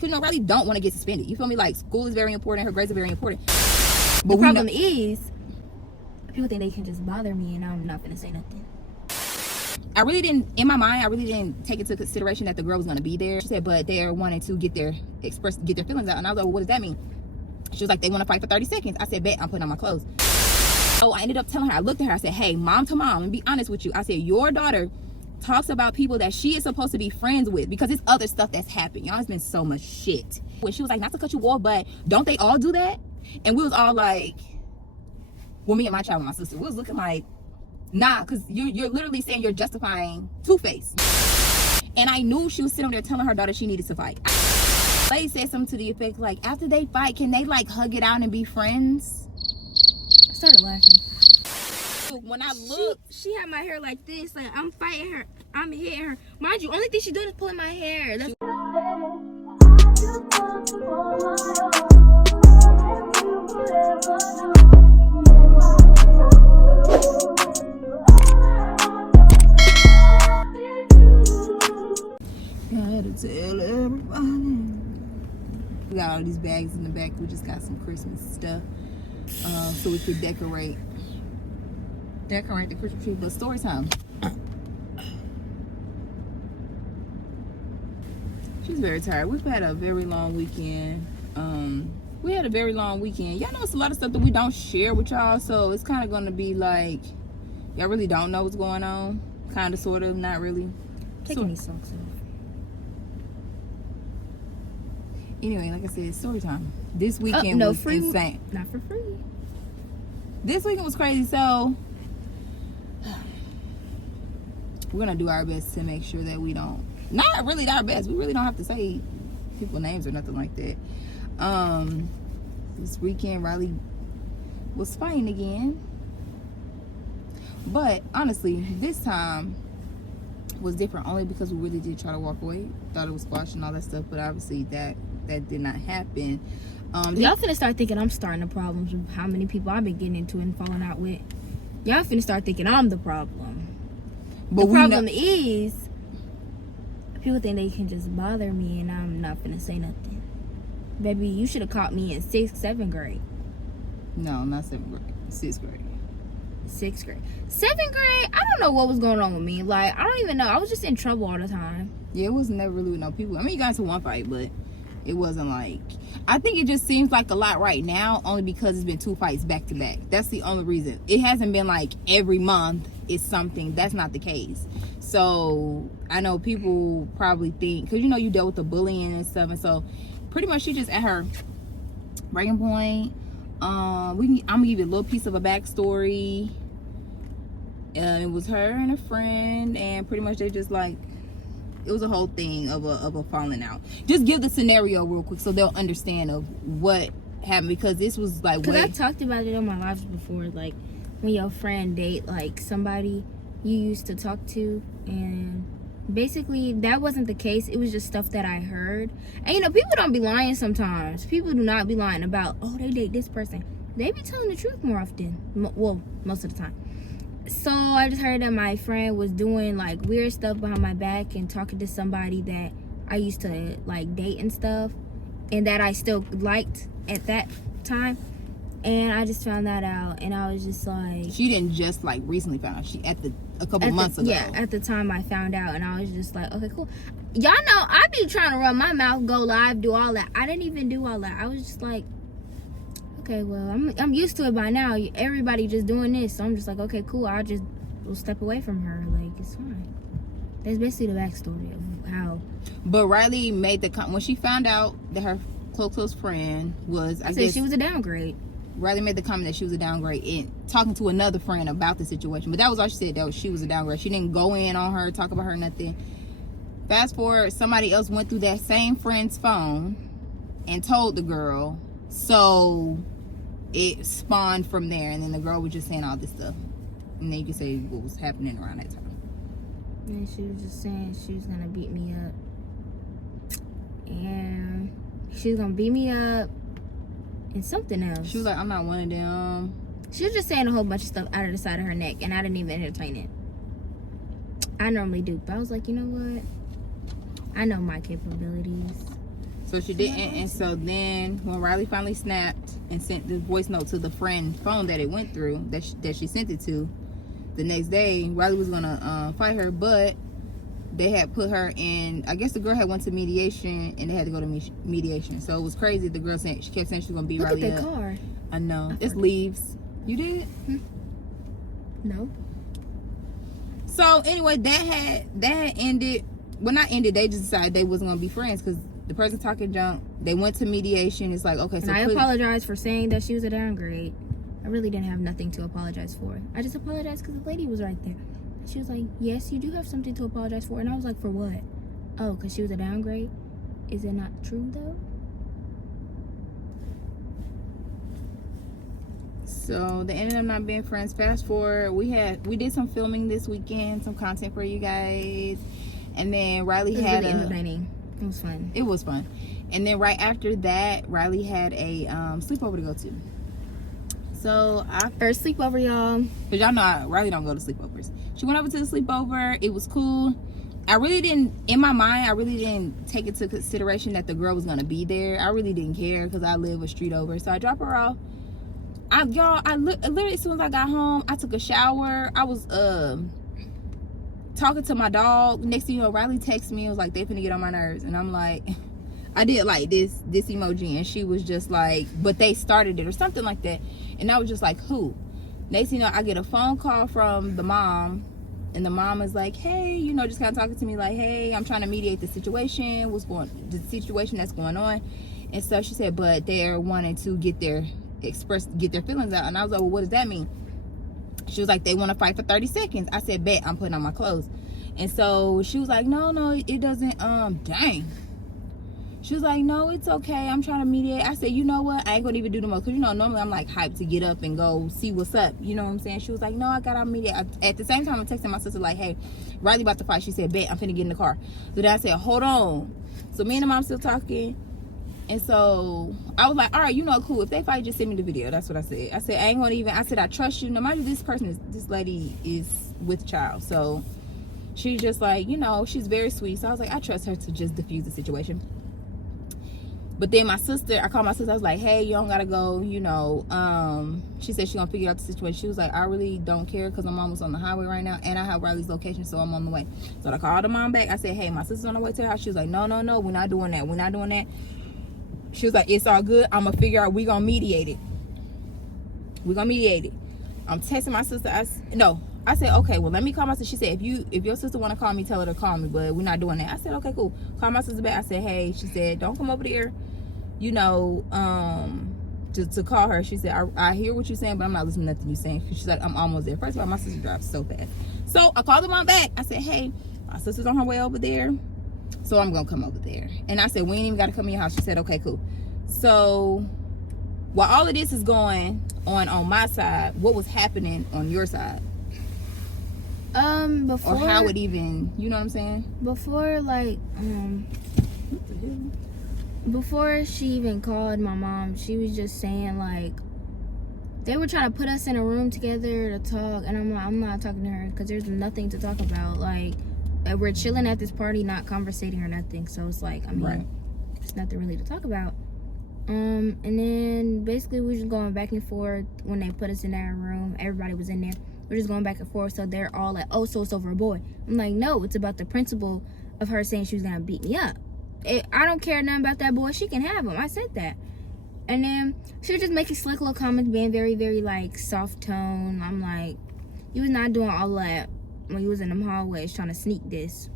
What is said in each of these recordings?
You know, Riley don't want to get suspended. You feel me? Like, school is very important. Her grades are very important. But the problem is, people think they can just bother me, and I'm not gonna say nothing. I really didn't, in my mind, I really didn't take into consideration that the girl was gonna be there. She said, but they're wanting to get their feelings out. And I was like, well, what does that mean? She was like, they want to fight for 30 seconds. I said, bet, I'm putting on my clothes. So I ended up telling her, I looked at her, I said, hey, mom to mom, and be honest with you. I said, your daughter talks about people that she is supposed to be friends with because it's other stuff that's happened. Y'all, it's been so much shit. When she was like, not to cut you off, but don't they all do that? And we was all like, well, me and my child and my sister, we was looking like, nah, because you're literally saying you're justifying Two-Face. And I knew she was sitting there telling her daughter she needed to fight. They said something to the effect like, after they fight, can they like hug it out and be friends? I started laughing. When I look, she had my hair like this, like I'm fighting her, I'm hitting her. Mind you, only thing she doing is pulling my hair. That's gotta tell everybody. We got all these bags in the back. We just got some Christmas stuff, so we could decorate the Christmas tree. But story time. She's very tired. We've had a very long weekend. We had a very long weekend. Y'all know it's a lot of stuff that we don't share with y'all, so it's kind of gonna be like y'all really don't know what's going on. Kind of, sort of, not really. taking these socks off. Anyway, like I said, story time. This weekend was free, insane. Not for free. This weekend was crazy, so we're gonna do our best to make sure that we don't, not really our best, we really don't have to say people's names or nothing like that. This weekend Riley was fighting again, but honestly this time was different only because we really did try to walk away. Thought it was squash and all that stuff, but obviously that did not happen. Y'all finna start thinking I'm starting the problems with how many people I've been getting into and falling out with. Y'all finna start thinking I'm the problem. But the problem is, people think they can just bother me, and I'm not finna say nothing. Baby, you should have caught me in 6th, 7th grade. No, not 7th grade. 6th grade. 6th grade. 7th grade, I don't know what was going on with me. Like, I don't even know. I was just in trouble all the time. Yeah, it was never really with no people. I mean, you got into one fight, but it wasn't like, I think it just seems like a lot right now only because it's been 2 fights back to back. That's the only reason. It hasn't been like every month is something. That's not the case. So I know people probably think, because you know you dealt with the bullying and stuff, and so pretty much she just at her breaking point. I'm gonna give you a little piece of a backstory. It was her and a friend, and pretty much they just like, it was a whole thing of a falling out. Just give the scenario real quick so they'll understand of what happened, because this was like, because I've talked about it on my lives before, like when your friend date like somebody you used to talk to, and basically that wasn't the case. It was just stuff that I heard. And you know, people don't be lying sometimes. People do not be lying about, oh, they date this person. They be telling the truth more often. Well, most of the time. So I just heard that my friend was doing like weird stuff behind my back and talking to somebody that I used to like date and stuff, and that I still liked at that time. And I just found that out, and I was just like, she didn't just like recently found out. She a couple months ago. Yeah, at the time I found out, and I was just like, okay, cool. Y'all know I be trying to run my mouth, go live, do all that. I didn't even do all that. I was just like, okay, well, I'm used to it by now. Everybody just doing this, so I'm just like, okay, cool. We'll step away from her. Like, it's fine. That's basically the backstory of how. But Riley made when she found out that her close friend was, I guess she was a downgrade. Riley made the comment that she was a downgrade in talking to another friend about the situation. But that was all she said, that she was a downgrade. She didn't go in on her, talk about her, nothing. Fast forward, somebody else went through that same friend's phone and told the girl. So it spawned from there. And then the girl was just saying all this stuff. And then you can say what was happening around that time. And she was just saying she was going to beat me up. And she was going to beat me up. And something else. She was like, I'm not one of them. She was just saying a whole bunch of stuff out of the side of her neck, and I didn't even entertain it. I normally do, but I was like, you know what? I know my capabilities. So she didn't, and so then when Riley finally snapped and sent the voice note to the friend phone that it went through, that she sent it to, the next day Riley was gonna fight her, but they had put her in. I guess the girl had went to mediation, and they had to go to mediation. So it was crazy. The girl said she kept saying she was gonna beat Riley up. Look at the car. I know. It's leaves. You did? No. So anyway, that had ended. Well, not ended. They just decided they wasn't gonna be friends because the person talking junk. They went to mediation. It's like, okay, so and I apologize for saying that she was a downgrade. I really didn't have nothing to apologize for. I just apologized because the lady was right there. She was like, yes, you do have something to apologize for. And I was like, for what? Oh, because she was a downgrade? Is it not true, though? So they ended up not being friends. Fast forward, we did some filming this weekend, some content for you guys. And then Riley had really entertaining. It was fun. It was fun. And then right after that, Riley had a sleepover to go to. So first sleepover, y'all. Because y'all know Riley don't go to sleepovers. She went over to the sleepover. It was cool. In my mind, I really didn't take into consideration that the girl was going to be there. I really didn't care because I live a street over. So I dropped her off. Literally, as soon as I got home, I took a shower. I was talking to my dog. Next thing you know, Riley texted me. It was like, they finna get on my nerves. And I'm like, I did like this emoji. And she was just like, but they started it or something like that. And I was just like, who? Next thing you know, I get a phone call from the mom. And the mom is like, hey, just kind of talking to me like, hey, I'm trying to mediate the situation. The situation that's going on. And so she said, but they're wanting to get their feelings out. And I was like, well, what does that mean? She was like, they want to fight for 30 seconds. I said, bet, I'm putting on my clothes. And so she was like, no, it doesn't, dang. She was like, no, it's okay. I'm trying to mediate. I said, you know what? I ain't going to even do the most. Because, normally I'm like hyped to get up and go see what's up. You know what I'm saying? She was like, no, I got to mediate. At the same time, I'm texting my sister like, hey, Riley about to fight. She said, bet, I'm finna get in the car. So then I said, hold on. So me and the mom still talking. And so I was like, all right, cool. If they fight, just send me the video. That's what I said. I said, I ain't going to even. I said, I trust you. No matter this lady is with child. So she's just like, she's very sweet. So I was like, I trust her to just diffuse the situation. But then I called my sister. I was like, hey, you don't gotta go, she said she's gonna figure out the situation. She was like, I really don't care because my mom was on the highway right now and I have Riley's location, so I'm on the way. So I called the mom back. I said, hey, my sister's on the way to the house. She was like, no, we're not doing that. She was like, it's all good. I'm gonna figure out, we're gonna mediate it. I'm texting my sister. I said, okay, well, let me call my sister. She said, if your sister want to call me, tell her to call me, but we're not doing that. I said, okay, cool. Call my sister back. I said, hey, she said, don't come over there, to call her. She said, I hear what you're saying, but I'm not listening to nothing you're saying. She's like, I'm almost there. First of all, my sister drives so fast. So I called her mom back. I said, hey, my sister's on her way over there, so I'm going to come over there. And I said, we ain't even got to come to your house. She said, okay, cool. So while all of this is going on my side, what was happening on your side? Before, or how it even, you know what I'm saying? Before, like, before she even called my mom, she was just saying, like, they were trying to put us in a room together to talk, and I'm not talking to her because there's nothing to talk about. Like, we're chilling at this party, not conversating or nothing. So it's like, right. There's nothing really to talk about. And then basically we were just going back and forth when they put us in that room. Everybody was in there. We're just going back and forth. So they're all like, oh, so it's over a boy. I'm like, no, it's about the principle of her saying she was gonna beat me up. I don't care nothing about that boy. She can have him. I said that. And then she was just making slick little comments, being very, very like soft tone. I'm like, you was not doing all that when you was in them hallways trying to sneak this.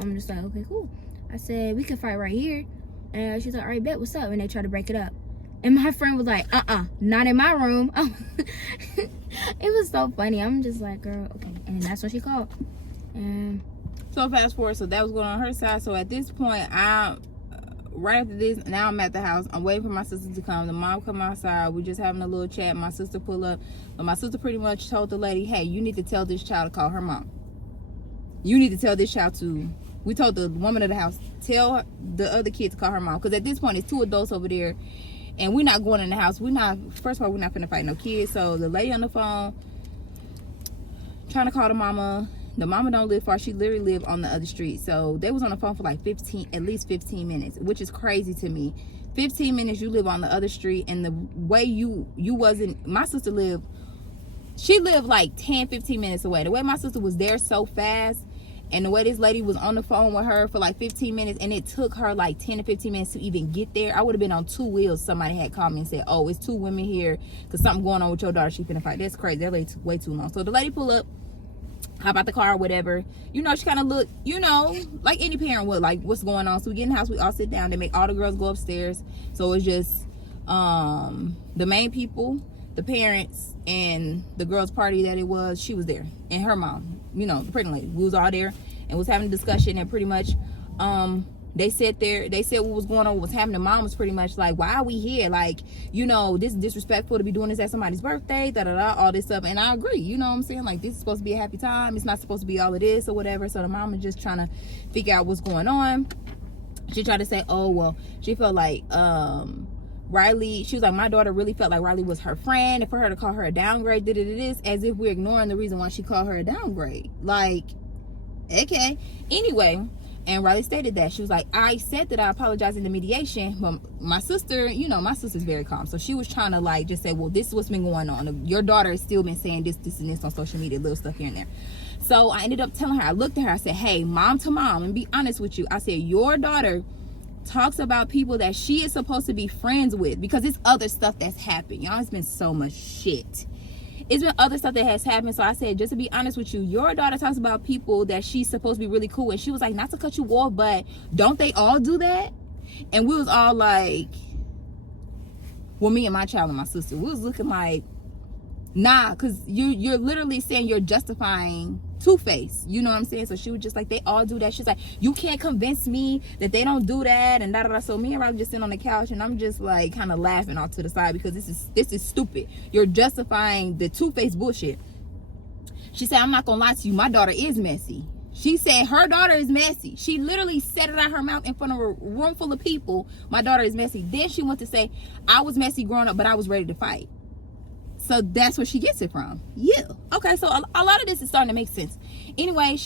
I'm just like, okay, cool. I said, we can fight right here. And she's like, all right, bet, what's up? And they tried to break it up. And my friend was like, not in my room. It was so funny. I'm just like, girl, okay. And then that's what she called. And so fast forward, so that was going on her side. So at this point, right after this, now I'm at the house. I'm waiting for my sister to come. The mom come outside. We're just having a little chat. My sister pull up. But my sister pretty much told the lady, hey, you need to tell this child to call her mom. You need to tell this child to... We told the woman of the house, tell the other kid to call her mom. Because at this point, it's 2 adults over there. And we're not going in the house. First of all, we're not finna fight no kids. So the lady on the phone, trying to call the mama. the mama don't live far. She literally lived on the other street. So they was on the phone for like at least 15 minutes, which is crazy to me. 15 minutes, you live on the other street, and the way you wasn't, my sister lived, she lived like 10-15 minutes away. The way my sister was there so fast, and the way this lady was on the phone with her for like 15 minutes, and it took her like 10 to 15 minutes to even get there. I would have been on 2 wheels. Somebody had called me and said, oh, it's 2 women here because something going on with your daughter. She finna fight. That's crazy. That lady took way too long. So the lady pull up, hop out the car or whatever. You know, she kind of look, you know, like any parent would, like, what's going on? So we get in the house, we all sit down. They make all the girls go upstairs. So it's just the main people, the parents, and the girls' party that it was. She was there, and her mom, you know, the pregnant lady. We was all there and was having a discussion, and pretty much they said what was going on, what was happening. Mom was pretty much like, why are we here? Like, you know, this is disrespectful to be doing this at somebody's birthday, all this stuff. And I agree, you know what I'm saying? Like, this is supposed to be a happy time. It's not supposed to be all of this or whatever. So the mom was just trying to figure out what's going on. She tried to say, oh, well, she felt like Riley, she was like, my daughter really felt like Riley was her friend, and for her to call her a downgrade, as if we're ignoring the reason why she called her a downgrade. Like, okay. Anyway, and Riley stated that she was like, I said that I apologize in the mediation, but my sister, you know, my sister's very calm, so she was trying to like just say, well, this is what's been going on. Your daughter has still been saying this and this on social media, little stuff here and there. So I ended up telling her, I looked at her, I said, hey, mom to mom, and be honest with you, I said, your daughter talks about people that she is supposed to be friends with, because it's other stuff that's happened, y'all. It's been so much shit. It's been other stuff that has happened. So I said, just to be honest with you, your daughter talks about people that she's supposed to be really cool with. And she was like, not to cut you off, but don't they all do that? And we was all like, well, me and my child and my sister, we was looking like, nah, because you're literally saying you're justifying Two-Face, you know what I'm saying? So she was just like, they all do that. She's like, you can't convince me that they don't do that, and da. So me and Rob just sitting on the couch, and I'm just like kind of laughing off to the side, because this is stupid. You're justifying the Two-Face bullshit. She said, I'm not gonna lie to you, my daughter is messy. She said her daughter is messy. She literally said it out of her mouth in front of a room full of people. My daughter is messy. Then she went to say, I was messy growing up, but I was ready to fight. So that's where she gets it from. Yeah. Okay, so a lot of this is starting to make sense. Anyway,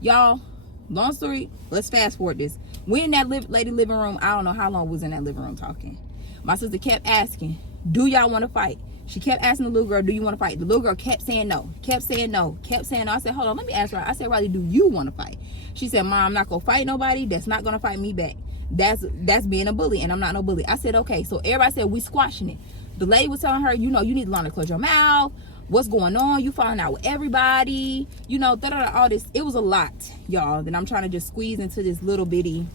y'all, long story, let's fast forward this. We in that lady living room. I don't know how long we was in that living room talking. My sister kept asking, do y'all want to fight? She kept asking the little girl, do you want to fight? The little girl kept saying no, kept saying no, kept saying no. I said, hold on, let me ask her. I said, Riley, do you want to fight? She said, Mom, I'm not going to fight nobody that's not going to fight me back. That's being a bully, and I'm not no bully. I said, okay. So everybody said, we squashing it. The lady was telling her, you know, you need to learn to close your mouth. What's going on? You falling out with everybody. You know, all this. It was a lot, y'all, that I'm trying to just squeeze into this little bitty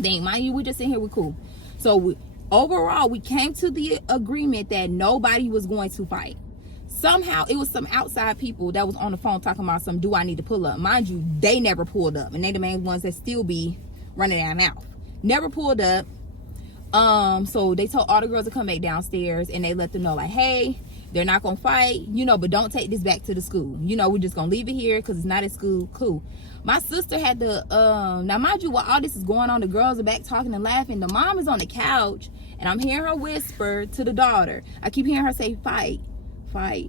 thing. Mind you, we just in here, we're cool. So overall, we came to the agreement that nobody was going to fight. Somehow, it was some outside people that was on the phone talking about some, do I need to pull up? Mind you, they never pulled up. And they the main ones that still be running their mouth. Never pulled up. So they told all the girls to come back downstairs, and they let them know, like, hey, they're not gonna fight, you know, but don't take this back to the school. You know, we're just gonna leave it here because it's not at school. Cool. My sister had to now mind you, while all this is going on, the girls are back talking and laughing. The mom is on the couch, and I'm hearing her whisper to the daughter. I keep hearing her say, fight,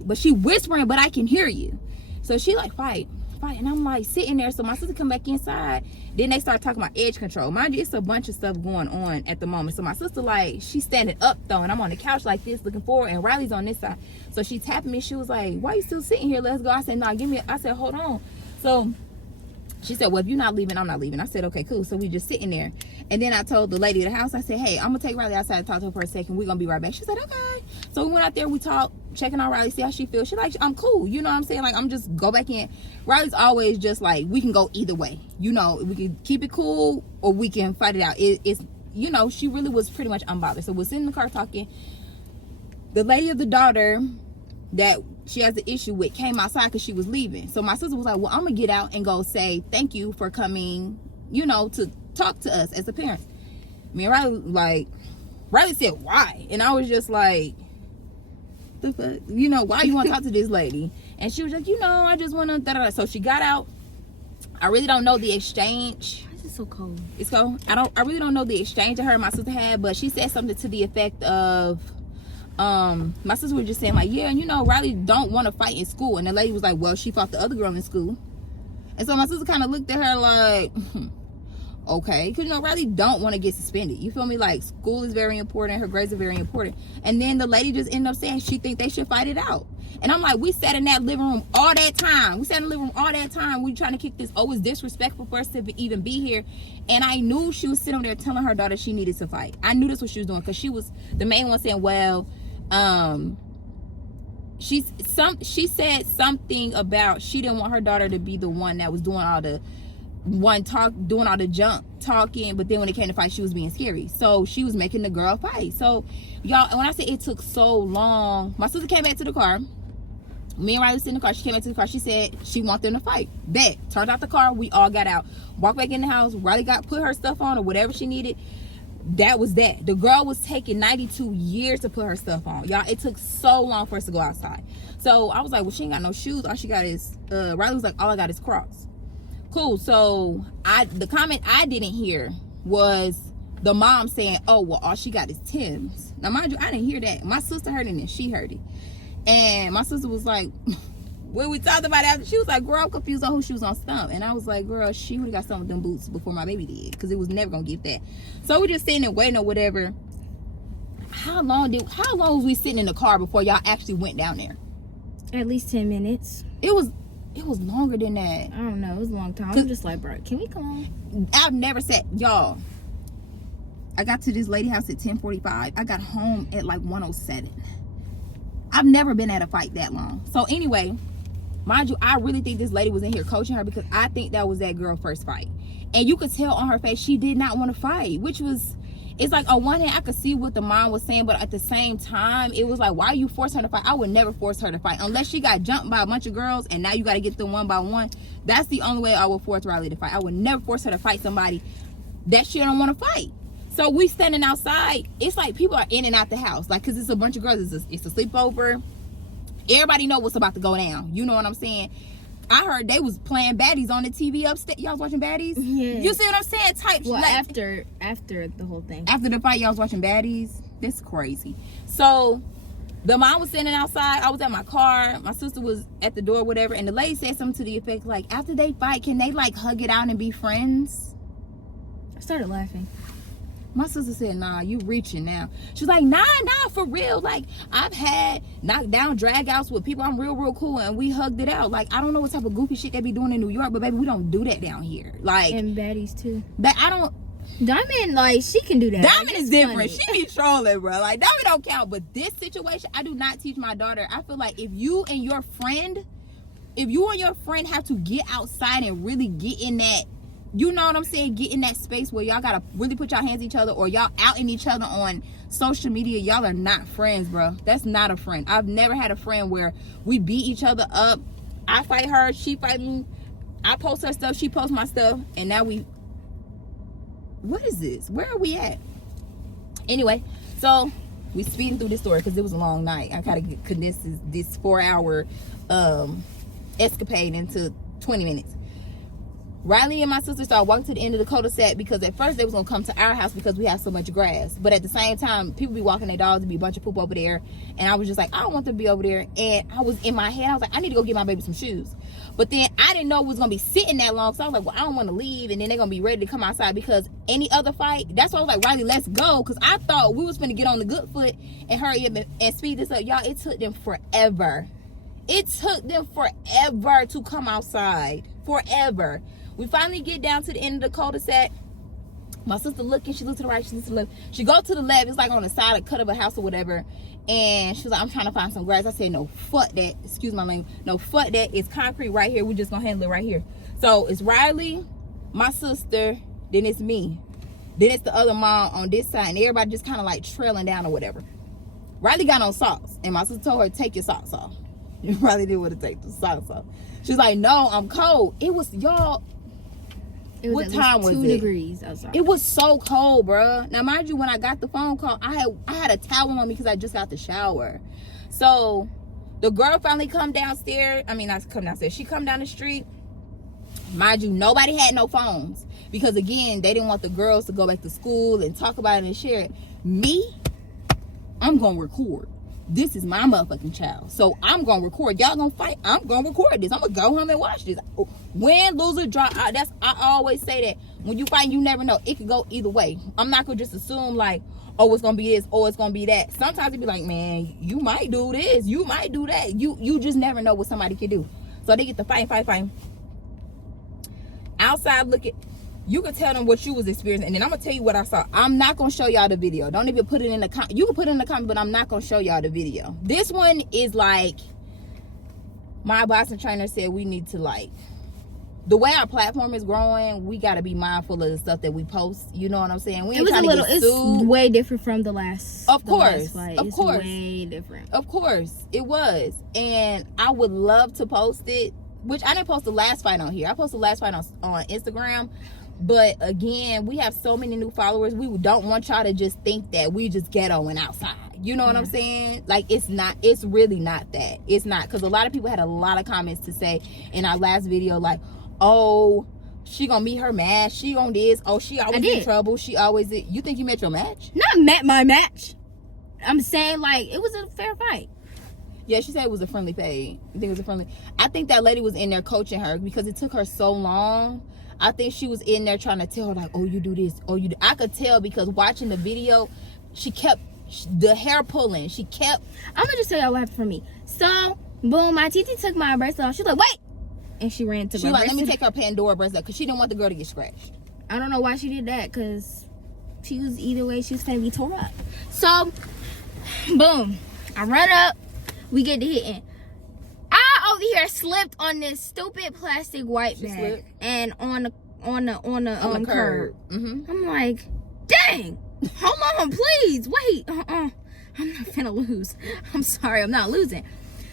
but she whispering, but I can hear you. So she like, fight, and I'm like sitting there. So my sister come back inside. Then they start talking about edge control. Mind you, it's a bunch of stuff going on at the moment. So my sister, like, she's standing up though, and I'm on the couch like this looking forward, and Riley's on this side. So she tapping me. She was like, why you still sitting here? Let's go. I said, no, I said, hold on. So she said, well, if you're not leaving, I'm not leaving. I said, okay, cool. So we just sitting there. And then I told the lady of the house, I said, hey, I'm going to take Riley outside to talk to her for a second. We're going to be right back. She said, okay. So we went out there. We talked, checking on Riley, see how she feels. She's like, I'm cool. You know what I'm saying? Like, I'm just go back in. Riley's always just like, we can go either way. You know, we can keep it cool or we can fight it out. It's, you know, she really was pretty much unbothered. So we're sitting in the car talking. The lady of the daughter that she has the issue with came outside because she was leaving. So my sister was like, well, I'm gonna get out and go say thank you for coming, you know, to talk to us as the parents. Me and Riley said, why? And I was just like, the fuck, you know, why you want to talk to this lady? And she was like, you know, I just want to da-da-da. So she got out. I really don't know the exchange. Why is it so cold? It's cold. I really don't know the exchange that her and my sister had, but she said something to the effect of, my sister was just saying like, yeah, you know, Riley don't want to fight in school. And the lady was like, well, she fought the other girl in school. And so my sister kind of looked at her like, okay, because Riley don't want to get suspended. You feel me? Like, school is very important, her grades are very important. And then the lady just ended up saying she think they should fight it out. And I'm like, we sat in that living room all that time. We trying to kick this. Oh, it's disrespectful for us to even be here. And I knew she was sitting over there telling her daughter she needed to fight. I knew that's what she was doing, because she was the main one saying, well, she said something about she didn't want her daughter to be the one that was doing all the junk talking, but then when it came to fight, she was being scary. So she was making the girl fight. So y'all, when I say it took so long, my sister came back to the car. Me and Riley was in the car. She came back to the car. She said she wanted them to fight. Bet. Turned out the car. We all got out. Walked back in the house. Riley put her stuff on or whatever she needed. That was that. The girl was taking 92 years to put her stuff on. Y'all, it took so long for us to go outside. So I was like, well, she ain't got no shoes. All she got is, Riley was like, all I got is Crocs. Cool. So the comment I didn't hear was the mom saying, oh, well, all she got is Tim's. Now, mind you, I didn't hear that. My sister heard it and she heard it. And my sister was like, when we talked about it, she was like, girl, I'm confused on who she was on stump. And I was like, girl, she would have got some of them boots before my baby did, because it was never going to get that. So we just sitting and waiting or whatever. How long was we sitting in the car before y'all actually went down there? At least 10 minutes. It was longer than that. I don't know. It was a long time. I'm just like, bro, can we come on? I've never said, y'all, I got to this lady house at 10:45. I got home at like 1:07. I've never been at a fight that long. So anyway, mind you, I really think this lady was in here coaching her, because I think that was that girl's first fight. And you could tell on her face she did not want to fight, which was, it's like on one hand I could see what the mom was saying, but at the same time it was like, why are you forcing her to fight? I would never force her to fight unless she got jumped by a bunch of girls and now you got to get them one by one. That's the only way I would force Riley to fight. I would never force her to fight somebody that she don't want to fight. So we standing outside. It's like people are in and out the house, like, because it's a bunch of girls. It's a sleepover. Everybody know what's about to go down. You know what I'm saying? I heard they was playing baddies on the TV upstairs. Y'all was watching baddies? Yeah. You see what I'm saying? Well, like, after the whole thing. After the fight, y'all was watching baddies? That's crazy. So the mom was standing outside. I was at my car. My sister was at the door, whatever. And the lady said something to the effect, like, after they fight, can they, like, hug it out and be friends? I started laughing. My sister said, nah, you reaching now. She's like, nah, for real. Like, I've had knockdown drag outs with people I'm real cool, and we hugged it out. Like, I don't know what type of goofy shit they be doing in New York, but baby, we don't do that down here. Like, and baddies too. That I don't. Diamond, like, she can do that. Diamond is different. Funny. She be trolling, bro. Like, Diamond don't count. But this situation, I do not teach my daughter. I feel like if you and your friend have to get outside and really get in that, you know what I'm saying, get in that space where y'all gotta really put y'all hands on each other, or y'all out in each other on social media, y'all are not friends, bro. That's not a friend. I've never had a friend where we beat each other up. I fight her, she fight me. I post her stuff, she posts my stuff, and now what is this? Where are we at? Anyway, so we speeding through this story because it was a long night. I gotta condense this 4-hour escapade into 20 minutes. Riley and my sister started walking to the end of the cul-de-sac, because at first they was gonna come to our house because we have so much grass, but at the same time people be walking their dogs, and be a bunch of poop over there, and I was just like, I don't want them to be over there. And I was in my head, I was like, I need to go get my baby some shoes. But then I didn't know it was gonna be sitting that long, so I was like, well, I don't want to leave, and then they're gonna be ready to come outside, because any other fight, that's why I was like, Riley, let's go, because I thought we was gonna get on the good foot and hurry up and speed this up. Y'all, it took them forever to come outside. Forever. We finally get down to the end of the cul-de-sac. My sister looking, she looks to the right, she looks to the left. She go to the left, it's like on the side of cut of a house or whatever. And she was like, I'm trying to find some grass. I said, no, fuck that. Excuse my language. No, fuck that. It's concrete right here. We're just gonna handle it right here. So it's Riley, my sister, then it's me. Then it's the other mom on this side, and everybody just kind of like trailing down or whatever. Riley got on socks, and my sister told her, take your socks off. Riley didn't want to take the socks off. She was like, no, I'm cold. It was, y'all, it was what time was 2 it? degrees outside. It was so cold, bruh. Now, mind you, when I got the phone call, I had a towel on me because I just got the shower. So the girl finally come downstairs. I mean, not come downstairs. She come down the street. Mind you, nobody had no phones, because again, they didn't want the girls to go back to school and talk about it and share it. Me, I'm gonna record. this is my motherfucking child. So I'm gonna record. Y'all gonna fight. I'm gonna record this. I'm gonna go home and watch this. Win, lose, or draw. I always say that when you fight, you never know. It could go either way. I'm not gonna just assume like, oh, it's gonna be this, or it's gonna be that. Sometimes it be like, man, you might do this, you might do that. You just never know what somebody can do. So they get to fight. Outside looking, you can tell them what you was experiencing, and then I'm gonna tell you what I saw. I'm not gonna show y'all the video. Don't even put it in the comment. You can put it in the comment, but I'm not gonna show y'all the video. This one is like, my boxing trainer said we need to, like, the way our platform is growing, we gotta be mindful of the stuff that we post. You know what I'm saying? We ain't trying to get sued. It's way different from the last. Of course, it's way different. Of course, it was, and I would love to post it. Which I didn't post the last fight on here. I posted the last fight on Instagram. But again, we have so many new followers. We don't want y'all to just think that we just ghetto and outside. You know what I'm saying? Like, it's not. It's really not that. It's not. Because a lot of people had a lot of comments to say in our last video, like, oh, she gonna meet her match. She on this. Oh, she always in trouble. She always. You think you met your match? Not met my match. I'm saying, like, it was a fair fight. Yeah, she said it was a friendly pay. I think it was a friendly. I think that lady was in there coaching her because it took her so long. I think she was in there trying to tell her, like, oh, you do this. Oh, you do. I could tell because watching the video, she kept the hair pulling. She kept. I'm going to just tell y'all what happened for me. So, boom, my TT took my bracelet off. She's like, wait. And she ran to She was like, let me take her Pandora bracelet because she didn't want the girl to get scratched. I don't know why she did that because she was, either way, she was going to be tore up. So, boom. I run up. We get to hitting. I over here slipped on this stupid plastic white bag slipped. And on the curb. Mm-hmm. I'm like, dang, hold on, please, wait. I'm not finna lose. I'm sorry, I'm not losing.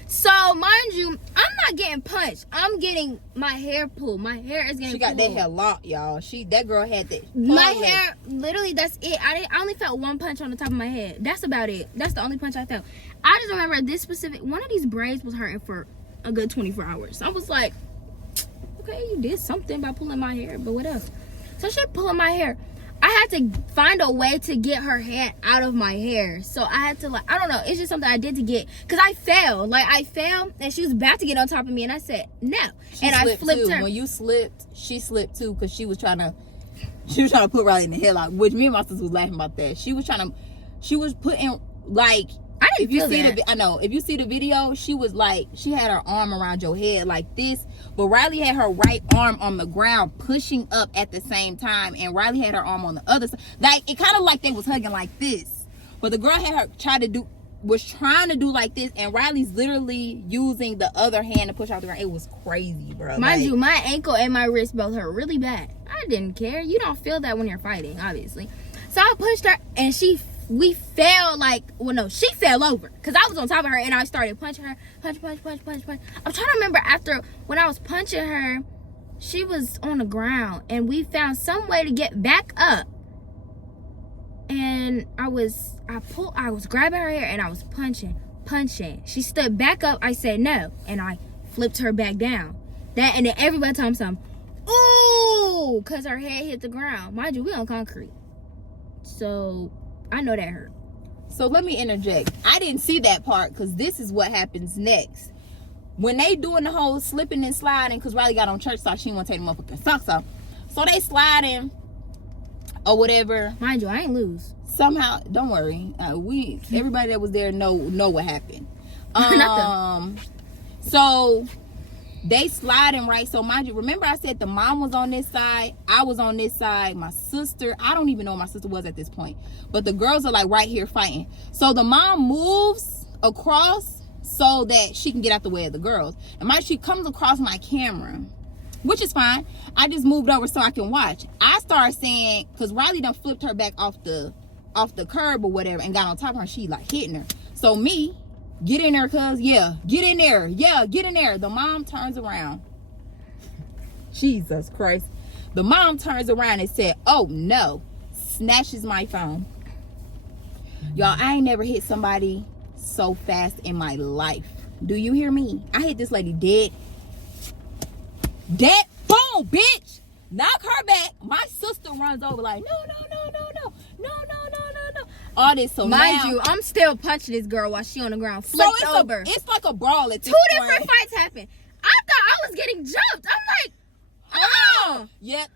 So mind you, I'm not getting punched. I'm getting my hair pulled. My hair is getting. She got pulled. that hair locked, y'all. That girl had that. My hair, literally, that's it. I only felt one punch on the top of my head. That's about it. That's the only punch I felt. I just remember this specific one of these braids was hurting for a good 24 hours. So I was like, okay, you did something by pulling my hair, but what else? So she pulling my hair. I had to find a way to get her hand out of my hair. So I had to, like, I don't know. It's just something I did to get, because I fell. Like, I fell, and she was about to get on top of me, and I said, no. And I flipped her. When you slipped, she slipped too, because she was trying to put Riley in the headlock, which me and my sister was laughing about that. She was putting, like, I didn't feel that. I know. If you see the video, she was like, she had her arm around your head like this, but Riley had her right arm on the ground pushing up at the same time, and Riley had her arm on the other side. Like, it kind of like they was hugging like this, but the girl had her trying to do like this, and Riley's literally using the other hand to push out the ground. It was crazy, bro. Mind you, my ankle and my wrist both hurt really bad. I didn't care. You don't feel that when you're fighting, obviously. So I pushed her, and we fell, like, well, no, she fell over because I was on top of her, and I started punching her. Punch. I'm trying to remember, after when I was punching her, she was on the ground, and we found some way to get back up. And I was grabbing her hair, and I was punching. She stood back up. I said no, and I flipped her back down. And then everybody told me something. Ooh, because her head hit the ground. Mind you, we on concrete, so I know that hurt. So let me interject. I didn't see that part, because this is what happens next. When they doing the whole slipping and sliding, because Riley got on church socks, she didn't want to take the motherfucking socks off. So they sliding or whatever. Mind you, I ain't lose. Somehow, don't worry. Everybody that was there know what happened. So they sliding, right? So mind you, remember I said the mom was on this side, I was on this side, my sister, I don't even know where my sister was at this point, but the girls are like right here fighting. So the mom moves across so that she can get out the way of the girls, and she comes across my camera, which is fine. I just moved over so I can watch. I started saying, because Riley done flipped her back off the curb or whatever and got on top of her, she like hitting her. So me, get in there, cuz. Yeah, get in there. Yeah, get in there. The mom turns around. Jesus Christ. The mom turns around and said, oh no. Snatches my phone. Y'all, I ain't never hit somebody so fast in my life. Do you hear me? I hit this lady dead. Dead. Boom, bitch. Knock her back. My sister runs over like, no. all this. So mind now, you, I'm still punching this girl while she on the ground, flipped over. It's like a brawl at this Two point. different fights happened. I thought I was getting jumped. I'm like, oh. Yep,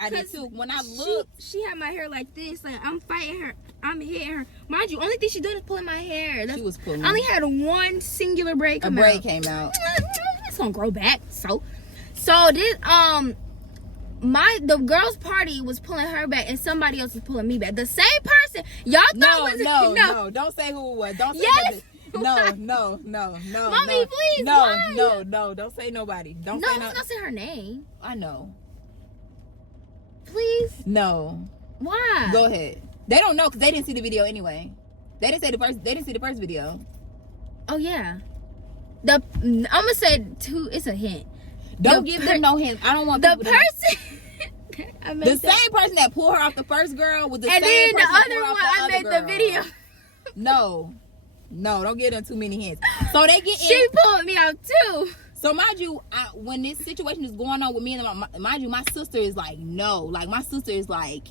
I did too. When I looked, she had my hair like this. Like, I'm fighting her. I'm hitting her. Mind you, only thing she doing is pulling my hair. she was pulling. I only had one singular braid come out. A braid came out. It's gonna grow back. So this the girls' party was pulling her back, and somebody else was pulling me back. The same person. Y'all thought no. Don't say who it was. Don't say yes. No. Mommy, please. No. Don't say nobody. Don't say no. I'm not say her name. I know. Please. No. Why? Go ahead. They don't know because they didn't see the video anyway. They didn't see the first video. Oh yeah. I'm gonna say two. It's a hint. Don't give them no hint. I don't want the person. The same person that pulled her off the first girl was the same person that pulled her off the other girl. And then the other one, I made the video. No, don't give them too many hints. So they get in. She pulled me out too. So mind you, when this situation is going on with me and mind you, my sister is like, no. Like, my sister is like,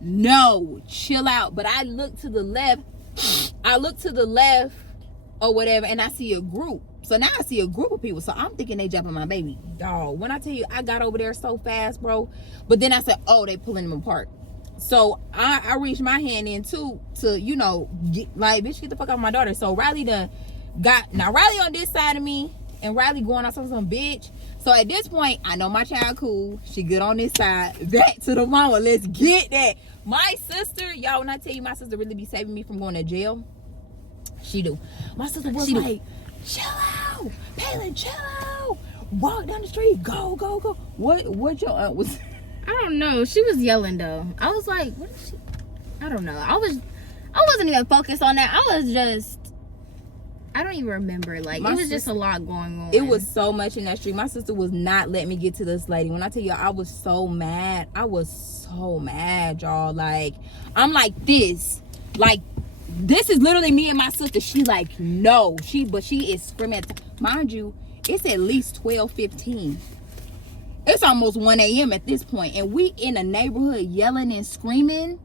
no, chill out. But I look to the left. Or whatever, and I see a group. So now I see a group of people. So I'm thinking they jumping my baby. Dog, when I tell you I got over there so fast, bro. But then I said, oh, they pulling them apart. So I reached my hand in too to, you know, like, bitch, get the fuck out of my daughter. So Riley Riley on this side of me and Riley going on some bitch. So at this point, I know my child cool. She good on this side. Back to the mama. Let's get that. My sister, y'all, when I tell you my sister really be saving me from going to jail, she do. My sister was like, chill out, Palin, chill out. Walk down the street, go. What your aunt was? I don't know. She was yelling though. I was like, what is she? I don't know. I wasn't even focused on that. I don't even remember. Like, it was just a lot going on. It was so much in that street. My sister was not letting me get to this lady. When I tell you, I was so mad. Y'all. Like, I'm like this. Like, this is literally me and my sister. She like, no. But she is screaming. Mind you, it's at least 12:15. It's almost 1 a.m. at this point. And we in a neighborhood yelling and screaming.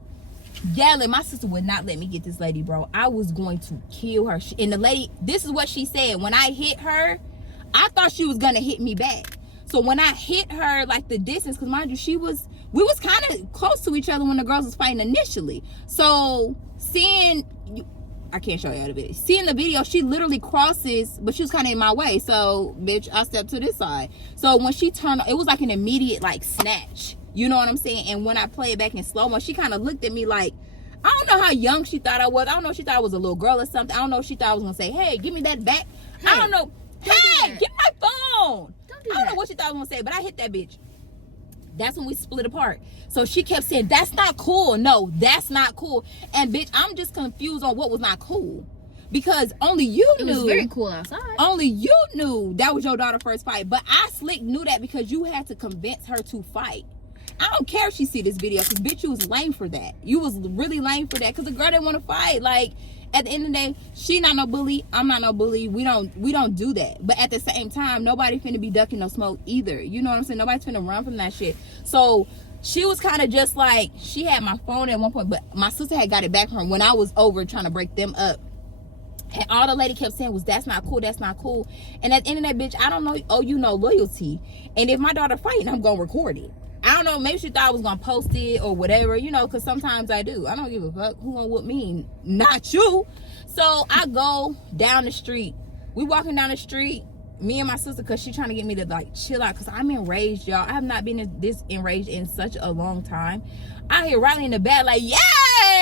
My sister would not let me get this lady, bro. I was going to kill her. And the lady, this is what she said. When I hit her, I thought she was going to hit me back. So when I hit her, like, the distance, because mind you, we was kind of close to each other when the girls was fighting initially. So I can't show you the video. Seeing the video, she literally crosses, but she was kind of in my way. So, bitch, I stepped to this side. So when she turned, it was like an immediate, like, snatch. You know what I'm saying? And when I play it back in slow-mo, she kind of looked at me like, I don't know how young she thought I was. I don't know if she thought I was a little girl or something. I don't know if she thought I was going to say, hey, give me that back. Hey, I don't know. Hey, give me my phone. I don't know what she thought I was going to say, but I hit that bitch. That's when we split apart. So she kept saying, that's not cool. No, that's not cool. And bitch, I'm just confused on what was not cool. Because only you knew. It was very cool outside. Only you knew that was your daughter's first fight. But I slick knew that because you had to convince her to fight. I don't care if she see this video, because bitch, you was lame for that. You was really lame for that, because the girl didn't want to fight. Like, at the end of the day, she not no bully, I'm not no bully. We don't do that. But at the same time, nobody finna be ducking no smoke either. You know what I'm saying? Nobody's finna run from that shit. So she was kind of just like, she had my phone at one point, but my sister had got it back from her when I was over trying to break them up. And all the lady kept saying was, that's not cool, that's not cool. And at the end of that, bitch, I don't know, oh, you know loyalty. And if my daughter fighting, I'm gonna record it. I don't know, maybe she thought I was gonna post it or whatever, you know, because sometimes I do. I don't give a fuck. Who gonna whoop me? Not you. So I go down the street. We walking down the street, me and my sister, because she trying to get me to, like, chill out, because I'm enraged, y'all. I have not been this enraged in such a long time. I hear Riley in the back like, yeah,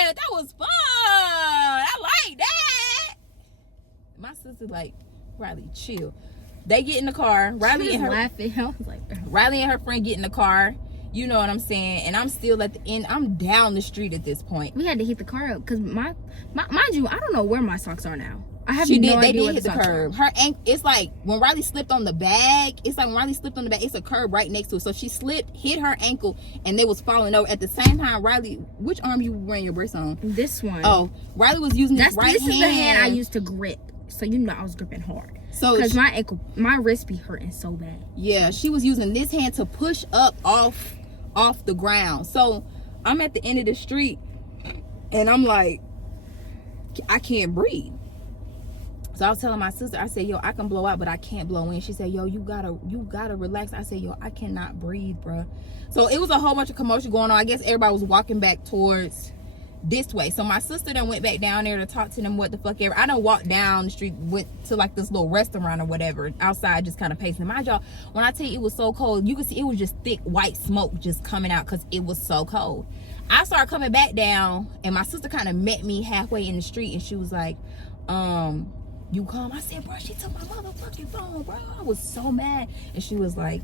that was fun. I like that. My sister like, Riley, chill. They get in the car. Riley and her laughing. I was like, Riley and her friend get in the car. You know what I'm saying? And I'm still at the end. I'm down the street at this point. We had to hit the car up because mind you, I don't know where my socks are now. I have no idea. They did hit the curb. Her ankle. It's like when Riley slipped on the bag. It's like when Riley slipped on the bag. It's a curb right next to it. So she slipped, hit her ankle, and they was falling over. At the same time, Riley, which arm you wearing your brace on? This one. Oh, Riley was using this right hand. This is the hand I used to grip. So you know I was gripping hard. So because my wrist be hurting so bad. Yeah, she was using this hand to push up off the ground. So I'm at the end of the street, and I'm like, I can't breathe. So I was telling my sister, I said, yo, I can blow out, but I can't blow in. She said, yo, you gotta relax. I said, yo, I cannot breathe, bro. So it was a whole bunch of commotion going on. I guess everybody was walking back towards this way. So my sister then went back down there to talk to them what the fuck ever. I done walked down the street, went to like this little restaurant or whatever outside, just kind of pacing. Mind y'all, when I tell you it was so cold, you could see it was just thick white smoke just coming out because it was so cold. I started coming back down, and my sister kind of met me halfway in the street, and she was like, you calm? I said, bro, she took my motherfucking phone, bro. I was so mad. And she was like,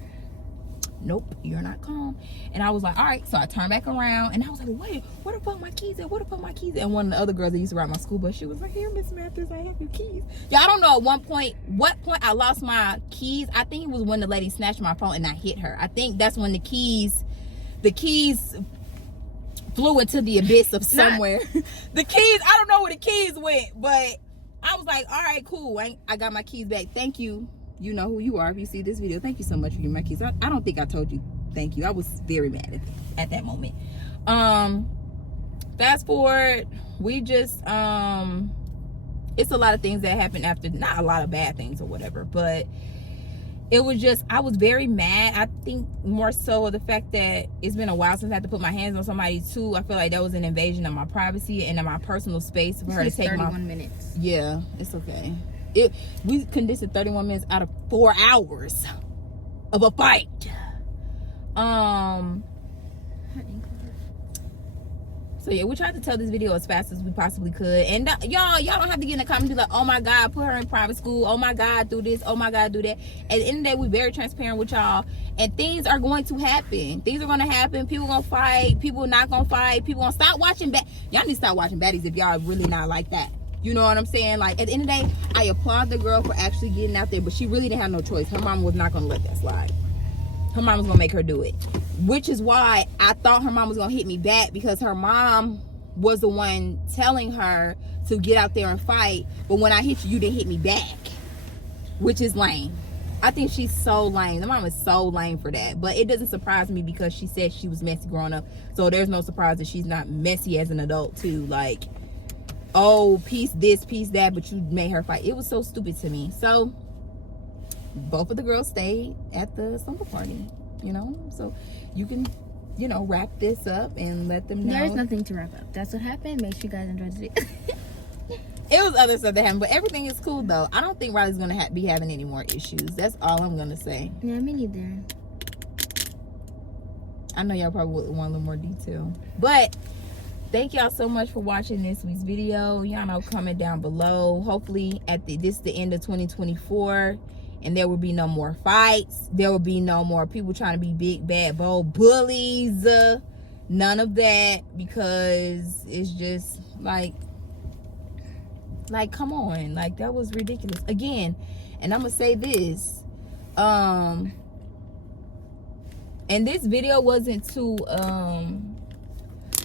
nope, you're not calm. And I was like, all right. So I turned back around, and I was like, wait, where the fuck my keys at? Where the fuck my keys at? And one of the other girls that used to ride my school bus, she was like, here, Miss Mathers, I have your keys. Yeah, I don't know at what point I lost my keys. I think it was when the lady snatched my phone and I hit her. I think that's when the keys flew into the abyss of somewhere. The keys, I don't know where the keys went, but I was like, all right, cool. I got my keys back. Thank you. You know who you are if you see this video. Thank you so much for getting my keys. I don't think I told you thank you. I was very mad at that moment. Fast forward, we just it's a lot of things that happened after, not a lot of bad things or whatever, but it was just, I was very mad. I think more so of the fact that it's been a while since I had to put my hands on somebody too. I feel like that was an invasion of my privacy and of my personal space for her to take 31 minutes. Yeah, it's okay. We condensed 31 minutes out of 4 hours of a fight. So yeah, we tried to tell this video as fast as we possibly could, and y'all don't have to get in the comments and be like, oh my god, put her in private school, oh my god, do this, oh my god, do that. At the end of the day, we're very transparent with y'all, and things are going to happen. Things are going to happen. People gonna fight. People not gonna fight. People gonna stop watching y'all need to stop watching baddies if y'all really not like that. You know what I'm saying? Like, at the end of the day, I applaud the girl for actually getting out there, but she really didn't have no choice. Her mom was not gonna let that slide. Her mom was gonna make her do it, which is why I thought her mom was gonna hit me back, because her mom was the one telling her to get out there and fight. But when I hit you, you didn't hit me back, which is lame. I think she's so lame. The mom is so lame for that. But it doesn't surprise me because she said she was messy growing up, so there's no surprise that she's not messy as an adult too. Like, oh, piece this, piece that, but you made her fight. It was so stupid to me. So both of the girls stayed at the slumber party, you know, so you can, you know, wrap this up and let them know. There's nothing to wrap up. That's what happened. Make sure you guys enjoyed the video. It was other stuff that happened, but everything is cool though. I don't think Riley's gonna be having any more issues. That's all I'm gonna say. Yeah, me neither. I know y'all probably want a little more detail, but thank y'all so much for watching this week's video. Y'all know, comment down below. Hopefully this is the end of 2024, and there will be no more fights. There will be no more people trying to be big, bad, bold bullies. None of that, because it's just like, come on. Like, that was ridiculous. Again, and I'm going to say this. And this video wasn't too,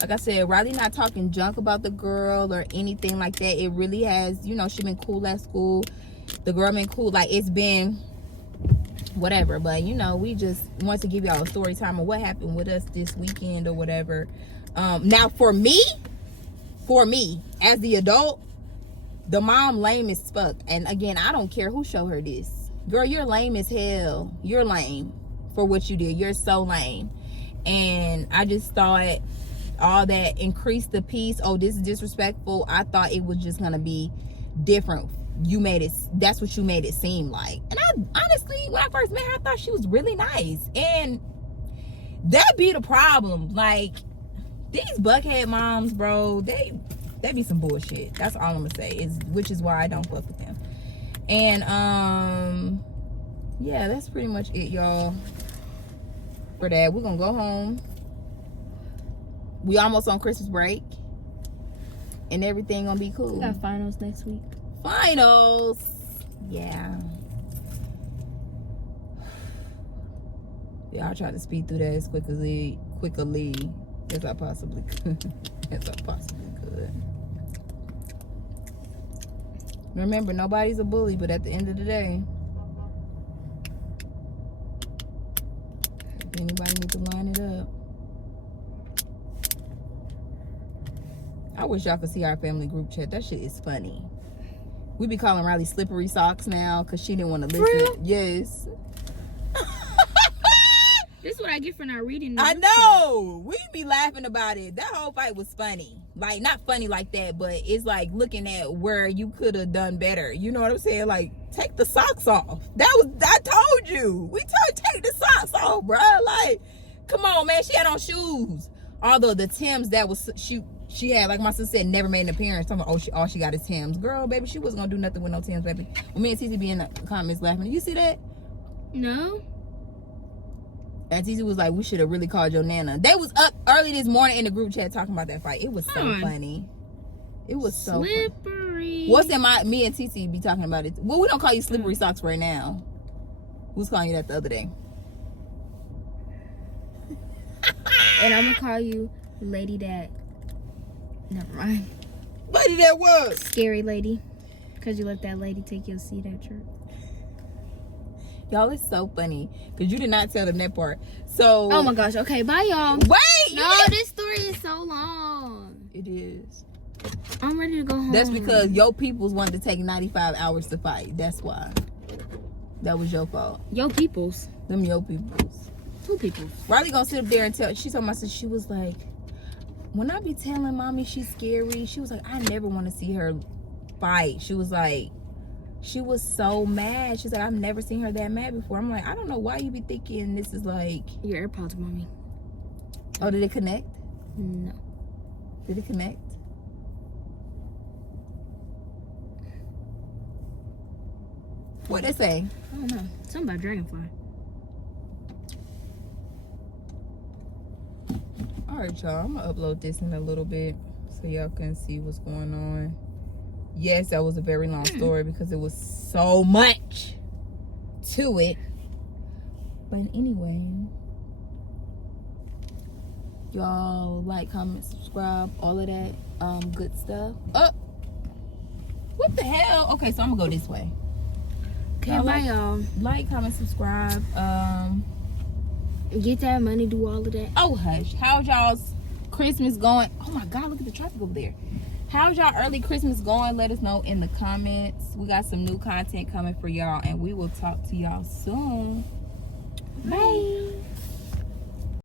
like I said, Riley not talking junk about the girl or anything like that. It really has, you know, she been cool at school. The girl been cool. Like, it's been whatever. But, you know, we just want to give y'all a story time of what happened with us this weekend or whatever. Now, for me, as the adult, the mom lame as fuck. And again, I don't care who showed her this. Girl, you're lame as hell. You're lame for what you did. You're so lame. And I just thought all that increased the peace. Oh, this is disrespectful. I thought it was just gonna be different. You made it, that's what you made it seem like. And I honestly, when I first met her, I thought she was really nice. And that be the problem. Like, these buckhead moms, bro, they be some bullshit. That's all I'm gonna say, which is why I don't fuck with them. And yeah, that's pretty much it, y'all, for that. We're gonna go home. We almost on Christmas break, and everything gonna be cool. We got finals next week. Finals, yeah. Yeah, I'll try to speed through that as quickly as I possibly could. Remember, nobody's a bully, but at the end of the day, if anybody needs to line it up, I wish y'all could see our family group chat. That shit is funny. We be calling Riley slippery socks now because she didn't want to listen. Real? Yes. This is what I get for not reading. I know. We be laughing about it. That whole fight was funny. Like, not funny like that, but it's like looking at where you could have done better. You know what I'm saying? Like, take the socks off. I told you. We told take the socks off, bro. Like, come on, man. She had on shoes. Although the Timbs that was she had, like my sister said, never made an appearance. I'm like, oh, all she got is Timbs. Girl, baby, she wasn't gonna do nothing with no Timbs, baby. Well, me and Titi be in the comments laughing. You see that? No. And Titi was like, we should have really called your nana. They was up early this morning in the group chat talking about that fight. It was so funny. It was so slippery. Funny. What's in me and Titi be talking about it? Well, we don't call you slippery socks right now. We was calling you that the other day. And I'm gonna call you Lady That. Never mind. Lady that was scary lady, because you let that lady take your seat at church. Y'all, it's so funny because you did not tell them that part. So oh my gosh. Okay, bye y'all. Wait. No, this story is so long. It is. I'm ready to go home. That's because your peoples wanted to take 95 hours to fight. That's why. That was your fault. Yo peoples. Them yo peoples. Two peoples. Riley gonna sit up there and tell. She told my sister, she was like, when I be telling mommy she's scary, she was like, I never want to see her fight. She was like, she was so mad. She's like, I've never seen her that mad before. I'm like, I don't know why you be thinking this is like your AirPods, mommy. Oh, did it connect? No. Did it connect? What'd it say? I don't know. Something about dragonfly. Alright, y'all, I'm gonna upload this in a little bit so y'all can see what's going on. Yes, that was a very long story because it was so much to it. But anyway, y'all like, comment, subscribe, all of that good stuff. What the hell? Okay, so I'm gonna go this way. Okay, bye y'all. Like, comment, subscribe. Get that money, do all of that. Oh hush. How's y'all's Christmas going? Oh my god, look at the traffic over there. How's y'all early Christmas going? Let us know in the comments. We got some new content coming for y'all, and we will talk to y'all soon. Bye.